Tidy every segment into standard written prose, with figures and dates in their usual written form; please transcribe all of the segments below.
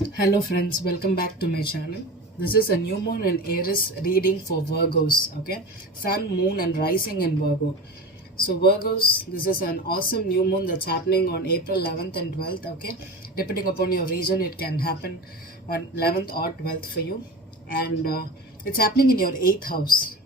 Hello friends, welcome back to my channel. This is a new moon in Aries reading for Virgos, okay? Sun, moon and rising in Virgo. So Virgos, this is an awesome new moon that's happening on April 11th and 12th, okay? Depending upon your region, it can happen on 11th or 12th for you. And it's happening in your 8th house.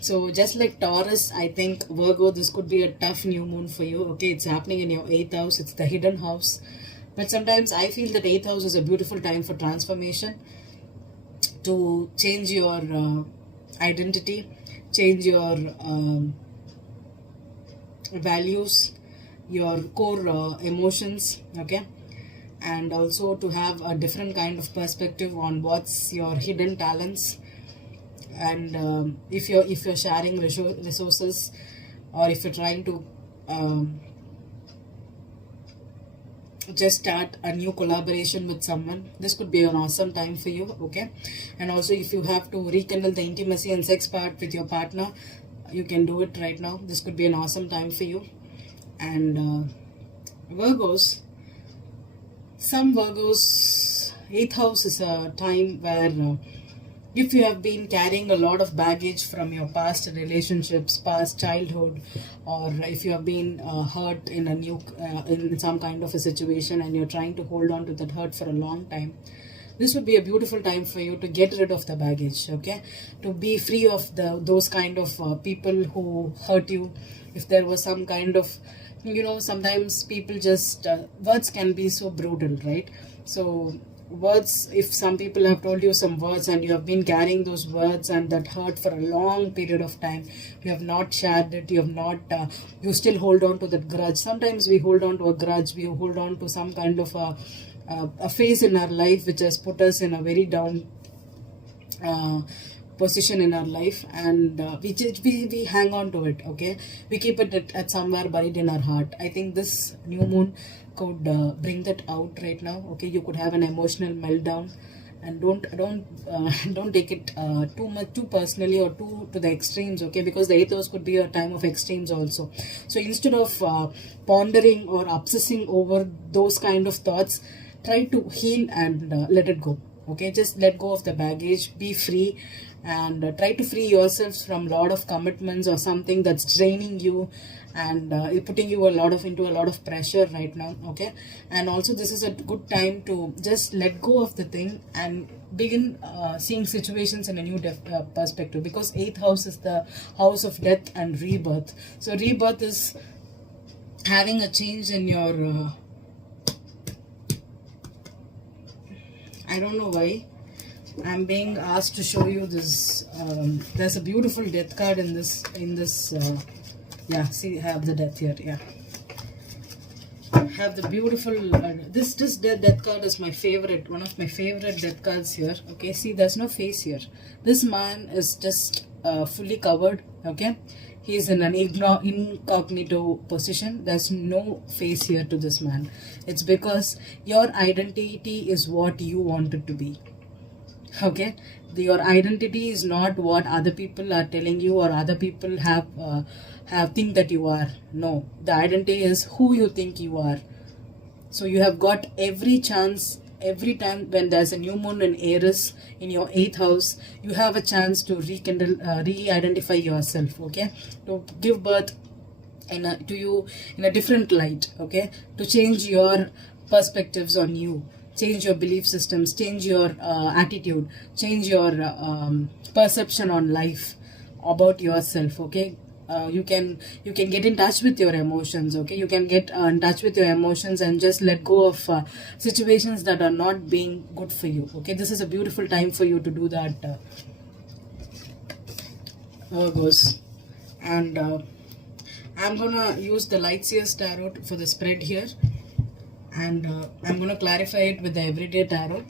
So just like Taurus, I think Virgo, this could be a tough new moon for you, okay? It's happening in your 8th house, it's the hidden house. But sometimes I feel that 8th house is a beautiful time for transformation, to change your identity, change your values, your core emotions, okay? And also to have a different kind of perspective on what's your hidden talents. And if you're sharing resources, or if you're trying to just start a new collaboration with someone, this could be an awesome time for you, okay? And also if you have to rekindle the intimacy and sex part with your partner, you can do it right now. This could be an awesome time for you. And Virgos, some Virgos, 8th house is a time where if you have been carrying a lot of baggage from your past relationships, past childhood, or if you have been hurt in a new in some kind of a situation and you're trying to hold on to that hurt for a long time, this would be a beautiful time for you to get rid of the baggage, okay? To be free of those kind of people who hurt you. If there was some kind of, sometimes people just words can be so brutal, right? So words, if some people have told you some words and you have been carrying those words and that hurt for a long period of time, you have not shared it, you have not you still hold on to that grudge. Sometimes we hold on to a grudge, we hold on to some kind of a phase in our life which has put us in a very down position in our life, and we hang on to it, okay? We keep it at somewhere buried in our heart. I think this new moon could bring that out right now, okay? You could have an emotional meltdown, and don't take it too personally or too to the extremes, okay? Because the 8th house could be a time of extremes also. So instead of pondering or obsessing over those kind of thoughts, try to heal and let it go, okay? Just let go of the baggage, be free, and try to free yourself from a lot of commitments or something that's draining you and putting you into a lot of pressure right now, okay? And also this is a good time to just let go of the thing and begin seeing situations in a new perspective, because 8th house is the house of death and rebirth. So rebirth is having a change in your I don't know why I'm being asked to show you this. There's a beautiful death card in this. Yeah, see, have the death here. Yeah, have the beautiful. This death card is my favorite. One of my favorite death cards here. Okay, see, there's no face here. This man is just fully covered. Okay, he's in an incognito position. There's no face here to this man. It's because your identity is what you want it to be, okay? Your identity is not what other people are telling you or other people have think that you are. No, the identity is who you think you are. So you have got every chance. Every time when there's a new moon in Aries in your 8th house, you have a chance to rekindle, re-identify yourself, okay? To give birth to you in a different light, okay? To change your perspectives on you, change your belief systems, change your attitude, change your perception on life, about yourself, okay? You can get in touch with your emotions, okay? You can get in touch with your emotions and just let go of situations that are not being good for you, okay? This is a beautiful time for you to do that, Virgos. And I'm gonna use the Lightseers Tarot for the spread here, and I'm going to clarify it with the Everyday Tarot.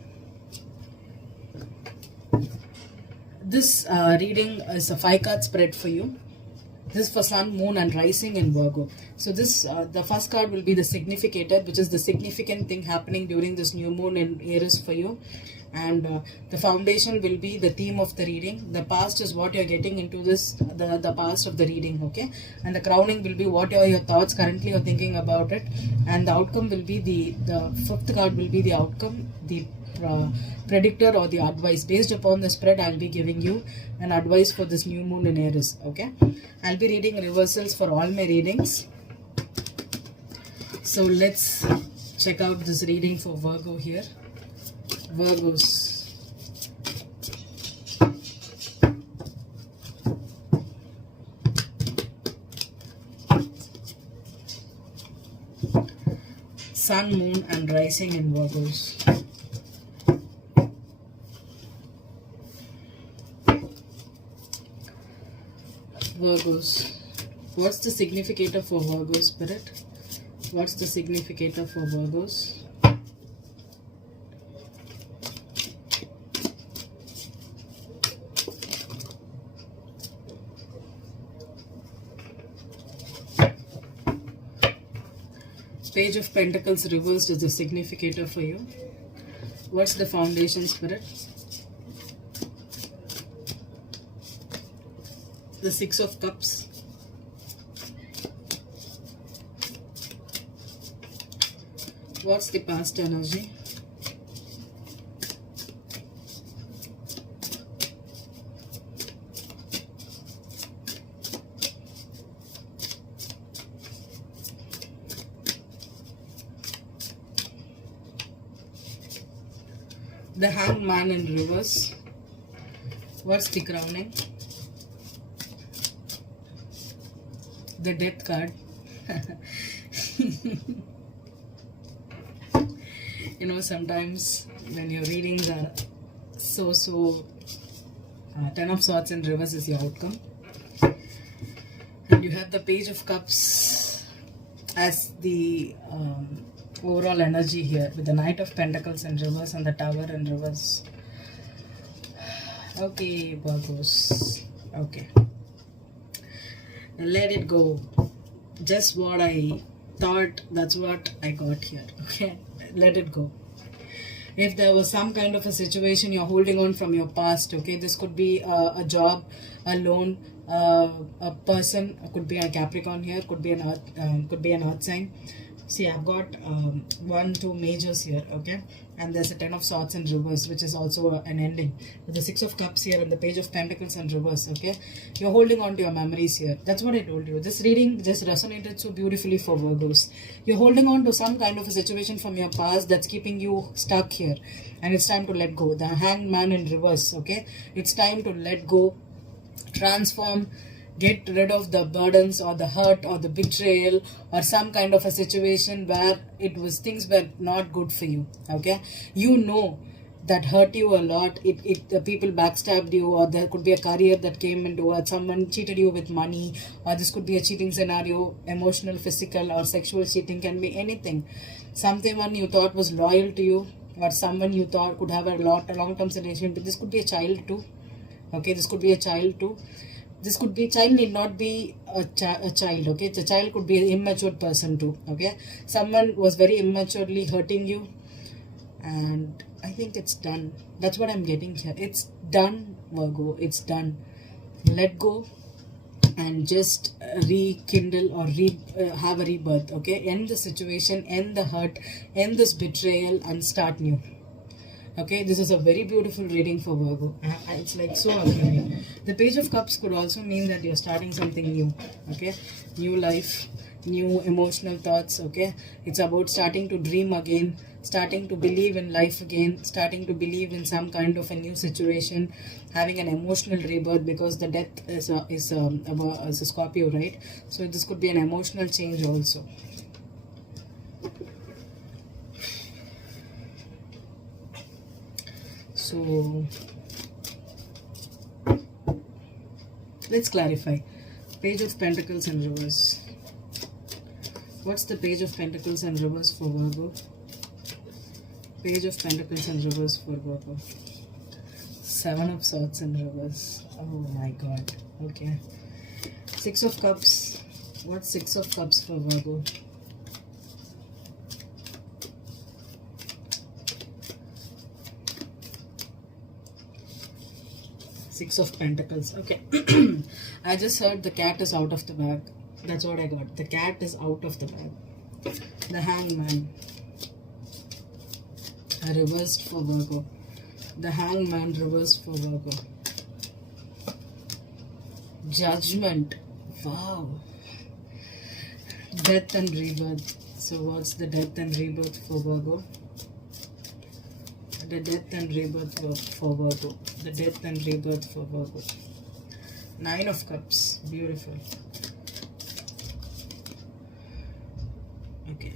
This reading is a 5-card spread for you. This is for Sun, Moon and Rising in Virgo. So this, the first card will be the Significator, which is the significant thing happening during this new moon in Aries for you. And the foundation will be the theme of the reading. The past is what you're getting into this, the past of the reading, okay? And the crowning will be what are your thoughts currently you're thinking about it. And the outcome will be the fifth card will be the outcome, the predictor or the advice. Based upon the spread, I'll be giving you an advice for this new moon in Aries, okay? I'll be reading reversals for all my readings. So let's check out this reading for Virgo here. Virgos. Sun, Moon and Rising in Virgos. Virgos. What's the significator for Virgos, Spirit? What's the significator for Virgos? Page of Pentacles reversed is the significator for you. What's the foundation, Spirit? The Six of Cups. What's the past energy? The Hanged Man in reverse. What's the crowning? The Death card. You know, sometimes when your readings are so Ten of Swords in reverse is your outcome. And you have the Page of Cups as the overall energy here, with the Knight of Pentacles in reverse and the Tower in reverse. Okay, Virgos. Okay. Let it go. Just what I thought, that's what I got here. Okay, let it go. If there was some kind of a situation you're holding on from your past, okay, this could be a job, a loan, a person, could be a Capricorn here, could be an earth sign. See, I've got 1, 2 majors here, okay? And there's a Ten of Swords in reverse, which is also an ending. With the Six of Cups here and the Page of Pentacles in reverse, okay? You're holding on to your memories here. That's what I told you. This reading just resonated so beautifully for Virgos. You're holding on to some kind of a situation from your past that's keeping you stuck here. And it's time to let go. The Hanged Man in reverse, okay? It's time to let go, transform, get rid of the burdens or the hurt or the betrayal or some kind of a situation where things were not good for you, okay? You know that hurt you a lot. The people backstabbed you, or there could be a career that came into it, someone cheated you with money, or this could be a cheating scenario, emotional, physical or sexual cheating, can be anything. Someone you thought was loyal to you, or someone you thought could have a long-term relation, but this could be a child too, okay? This could be a child too. This could be, child need not be a child, okay? The child could be an immature person too, okay? Someone was very immaturely hurting you, and I think it's done. That's what I'm getting here. It's done, Virgo. It's done. Let go and just rekindle or have a rebirth, okay? End the situation, end the hurt, end this betrayal and start new. Okay, this is a very beautiful reading for Virgo. It's like so amazing. The Page of Cups could also mean that you're starting something new. Okay, new life, new emotional thoughts. Okay, it's about starting to dream again, starting to believe in life again, starting to believe in some kind of a new situation, having an emotional rebirth, because the Death is a Scorpio, right? So this could be an emotional change also. So let's clarify. Page of Pentacles in reverse. What's the Page of Pentacles in reverse for Virgo? Page of Pentacles in reverse for Virgo. Seven of Swords in reverse. Oh my God. Okay. Six of Cups. What's Six of Cups for Virgo? Six of Pentacles. Okay. I just heard the cat is out of the bag. That's what I got. The cat is out of the bag. The Hangman. Reversed for Virgo. The Hangman reversed for Virgo. Judgment. Wow. Death and rebirth. So what's the death and rebirth for Virgo? The death and rebirth for Virgo. The death and rebirth for Virgo. Nine of Cups. Beautiful. Okay.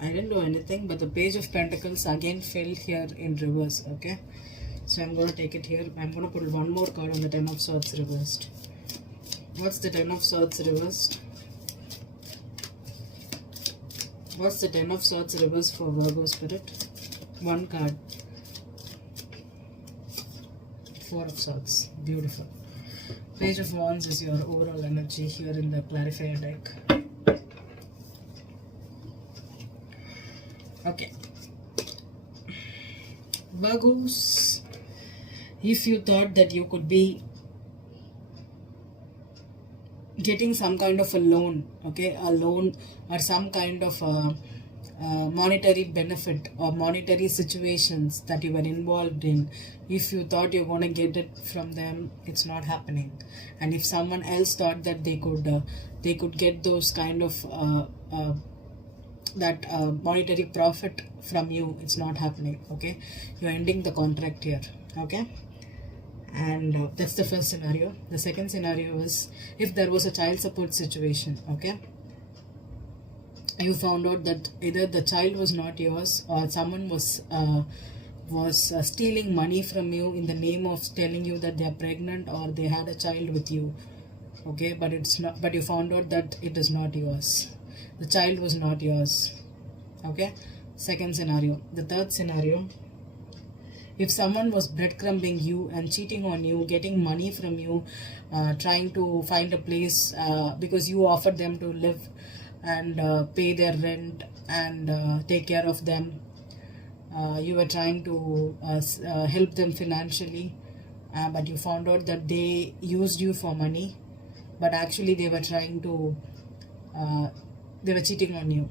I didn't do anything, but the Page of Pentacles again fell here in reverse. Okay. So I'm going to take it here. I'm going to put one more card on the Ten of Swords reversed. What's the Ten of Swords reversed? What's the Ten of Swords reversed for Virgo Spirit? One card. Four of Swords. Beautiful. Page of Wands is your overall energy here in the clarifier deck. Okay. Virgos, if you thought that you could be getting some kind of a loan, okay, a loan or some kind of a monetary benefit or monetary situations that you were involved in, if you thought you're going to get it from them, it's not happening. And if someone else thought that they could get those kind of monetary profit from you, it's not happening. Okay, you're ending the contract here. Okay. And that's the first scenario. The second scenario is if there was a child support situation. Okay, you found out that either the child was not yours or someone was stealing money from you in the name of telling you that they are pregnant or they had a child with you. Okay, but it's not, but you found out that it is not yours. The child was not yours. Okay, second scenario. The third scenario, if someone was breadcrumbing you and cheating on you, getting money from you, trying to find a place because you offered them to live and pay their rent and take care of them, you were trying to help them financially, but you found out that they used you for money, but actually they were trying to they were cheating on you.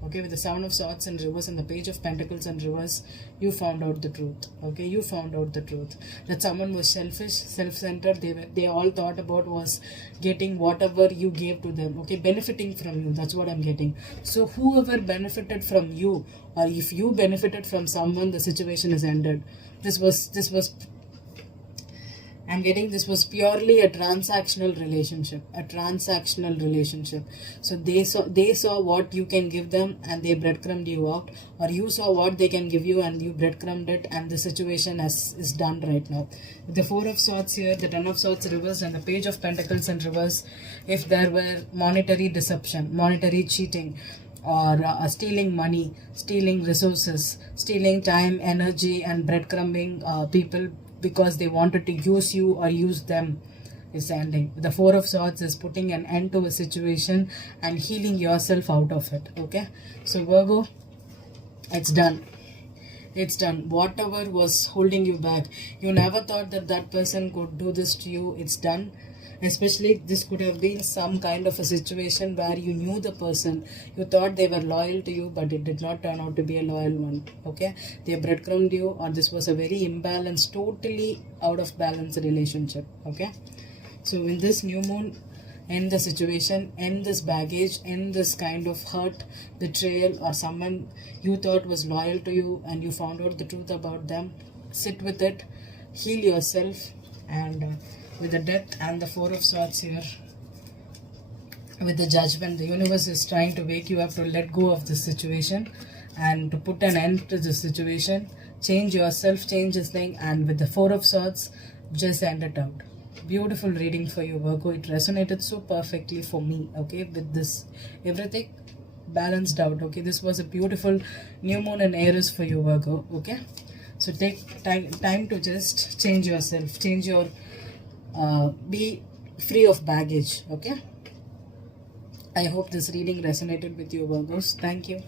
Okay, with the Seven of Swords in reverse and the Page of Pentacles in reverse, you found out the truth. Okay, you found out the truth that someone was selfish, self-centered. They all thought about was getting whatever you gave to them. Okay, benefiting from you. That's what I'm getting. So whoever benefited from you, or if you benefited from someone, the situation is ended. This was I'm getting this was purely a transactional relationship. So they saw what you can give them and they breadcrumbed you out, or you saw what they can give you and you breadcrumbed it, and the situation is done right now. With the Four of Swords here, the Ten of Swords reversed and the Page of Pentacles in reverse, if there were monetary deception, monetary cheating, or stealing money, stealing resources, stealing time, energy, and breadcrumbing people because they wanted to use you or use them, is ending. The Four of Swords is putting an end to a situation and healing yourself out of it. Okay, so Virgo, it's done. It's done. Whatever was holding you back, you never thought that that person could do this to you. It's done. Especially this could have been some kind of a situation where you knew the person, you thought they were loyal to you, but it did not turn out to be a loyal one. Okay, they breadcrumbed you, or this was a very imbalanced, totally out of balance relationship. Okay, so in this new moon, end the situation, end this baggage, end this kind of hurt, betrayal, or someone you thought was loyal to you and you found out the truth about them. Sit with it, heal yourself, and with the Death and the Four of Swords here, with the Judgment, the universe is trying to wake you up to let go of this situation and to put an end to this situation. Change yourself, change this thing, and with the Four of Swords, just end it out. Beautiful reading for you, Virgo. It resonated so perfectly for me. Okay, with this, everything balanced out. Okay, this was a beautiful new moon in Aries for you, Virgo. Okay, so take time to just change yourself, change your be free of baggage. Okay, I hope this reading resonated with you, Virgos. Thank you.